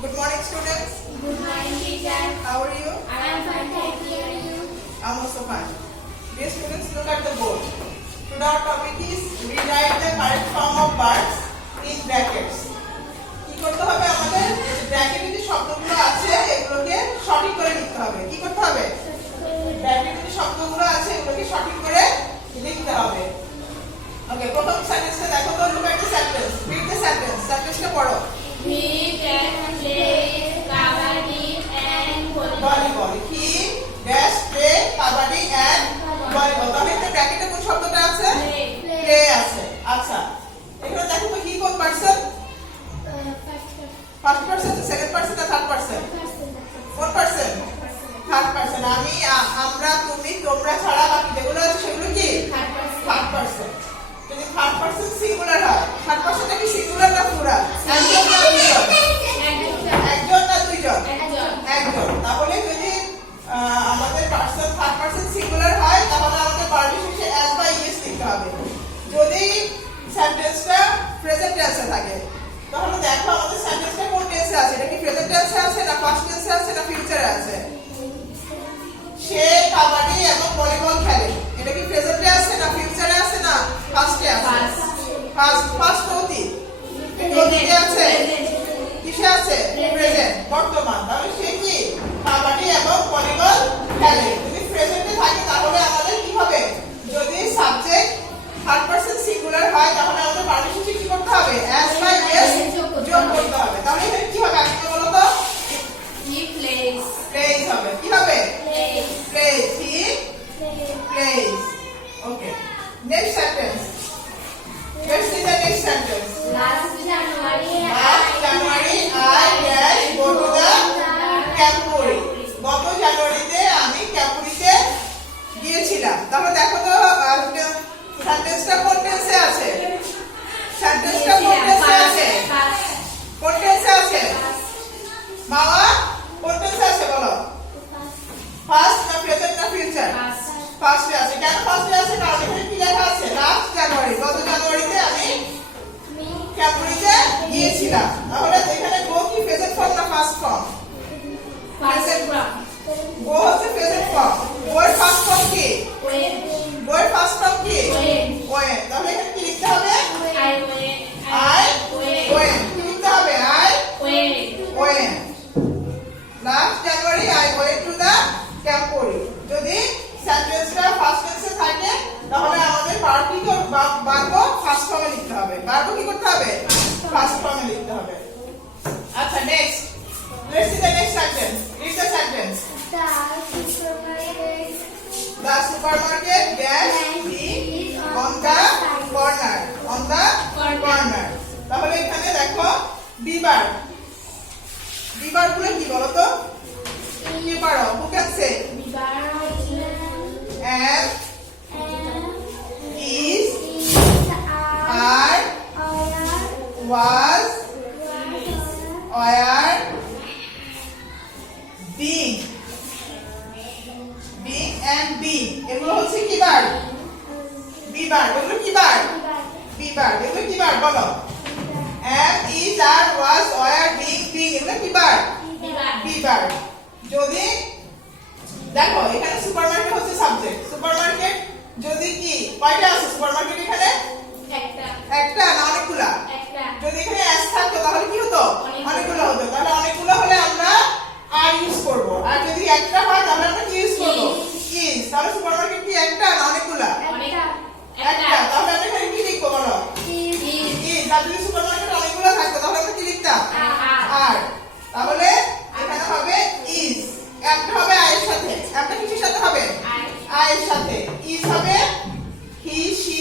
Good morning, students. Good morning, teacher. How are you? I am fine, thank you. I'm also fine. Dear students, look at the board. Today our topic is rewrite the correct form of words in brackets. কি করতে হবে আমাদের? ব্র্যাকেটে যে শব্দগুলো আছে এগুলোকে সঠিক করে লিখতে হবে। কি করতে হবে? ব্র্যাকেটে যে শব্দগুলো আছে এগুলোকে সঠিক করে লিখতে হবে। ওকে, প্রথম সেন্টেন্সটা দেখো তো, look at the sentence. Read the sentence. সেন্টেন্সটা পড়ো। He can play kabaddi and volleyball. He dash play kabaddi and volleyball. তাহলে এখানে ব্র্যাকেটে কোন শব্দটা আছে? play আছে। আচ্ছা, এখানে দেখো তো he কোন person? First person, second person না থার্ড পারসন? কোন পারসন? Third person. আমি, আমরা, তুমি, তোমরা ছাড়া বাকি যেগুলো আছে সেগুলো কি? Third person. যদি থার্ড পারসন সিঙ্গুলার হয়, থার্ড পারসনটা কি সিঙ্গুলার না প্লুরাল? একজন না দুইজন? একজন না দুইজন? একজন। তাহলে যদি আমাদের পারসন থার্ড পারসন সিঙ্গুলার হয় তাহলে আমাদের ভার্বের শেষে as বা es লিখতে হবে। যদি সেন্টেন্সটা প্রেজেন্ট টেন্সে থাকে তাহলে দেখো আমাদের সেন্টেন্সটা কোন টেন্সে আছে? এটা কি প্রেজেন্ট টেন্সে আছে না পাস্ট টেন্সে আছে না ফিউচারে আছে? সে কাবাডি এবং ভলিবল খেলে, এটা কি প্রেজেন্টে আছে না ফিউচারে আছে না পাস্টে আছে? পাস্ট অতীত। অতীতে আছে, কিসে আছে? প্রেজেন্ট, বর্তমান। তাহলে সে কি কাবাডি এবং ভলিবল খেলে। যদি প্রেজেন্টে থাকে তাহলে আমাদের কি হবে? যদি সাবজেক্ট থার্ড পারসন সিঙ্গুলার হয় তাহলে আমাদের ভার্বের শেষে কি করতে হবে? as বা es যোগ করতে হবে। তাহলে এখানে কি হবে আপনি বলো তো? he plays. প্লেস হবে। কি হবে? Plays. Place. he plays. Okay. Next sentence. Let's see the next sentence. Last January, Last January I dash go to the Campuri. গত জানুয়ারিতে আমি ক্যাম্পুরিতে গিয়েছিলাম। তাহলে দেখো তো সেন্টেন্সটা কোন টেন্সে আছে? সেন্টেন্সটা কোন টেন্সে আছে? কোন টেন্সে আছে? বাবা কোন টেন্সে আছে বলো? ফার্স্ট না প্রেজেন্ট না ফিউচার? ফার্স্টে আছে। কেন ফার্স্টে আছে? কারণ এখানে কি লেখা আছে? লাস্ট জানুয়ারি, গত জানুয়ারিতে আমি ক্যাম্পুরিতে গিয়েছিলাম। তাহলে এখানে গো কি প্রেজেন্ট ফর্ম না ফার্স্ট ফর্ম? গো হচ্ছে প্রেজেন্ট ফর্ম। গোয়ের ফার্স্ট ফর্ম কি? গোয়ের ফার্স্ট ফর্ম কি? ওয়েন। তাহলে এখানে কি লিখতে হবে? I went. কি লিখতে হবে? I went. Last January I went to the ক্যাম্পুরি। যদি সেন্টেন্সটা ফার্স্ট টেন্সে থাকে তাহলে আমাদের ভার্ব ফার্স্ট ফর্মে লিখতে হবে। ভার্ব কি করতে হবে? ফার্স্ট ফর্মে লিখতে হবে। আচ্ছা, next. Let's see the next sentence. Read the sentence. The supermarket dash is on the corner. On the corner. তাহলে এখানে দেখো বিবার। বিবার গুলো কি বলো তো? কি পারো? Who can say? Am, is, are, was, were, being. Being and being. এগুলো হচ্ছে কি বার? বিবার। এগুলো কি বার? বিবার। এগুলো কি বার বলো? Am, is, are, was, were, being, এগুলো কি বার? বিবার। যদি দেখো এখানে সুপারমার্কেট হচ্ছে সাবজেক্ট। সুপারমার্কেট যদি কি কয়টা আছে সুপারমার্কেট এখানে? একটা না অনেকগুলা? যদি এখানে s থাকতো তাহলে কি হতো? অনেকগুলো হতো। তাহলে অনেকগুলো হলে আমরা আর ইউজ করব। আর যদি একটা হয় তাহলে আমরা কি ইউজ করব? is। তাহলে সুপারমার্কেট কি একটা না অনেকগুলা? একটা। তাহলে আমরা এখানে কি লিখবো বলো? is। আর যদি সুপারমার্কেট অনেকগুলো থাকতো তাহলে আমরা কি লিখতাম? আর। তাহলে এখানে হবে is। একটা হবে I এর সাথে। একটা কিসের সাথে হবে? I এর সাথে। is হবে he, she,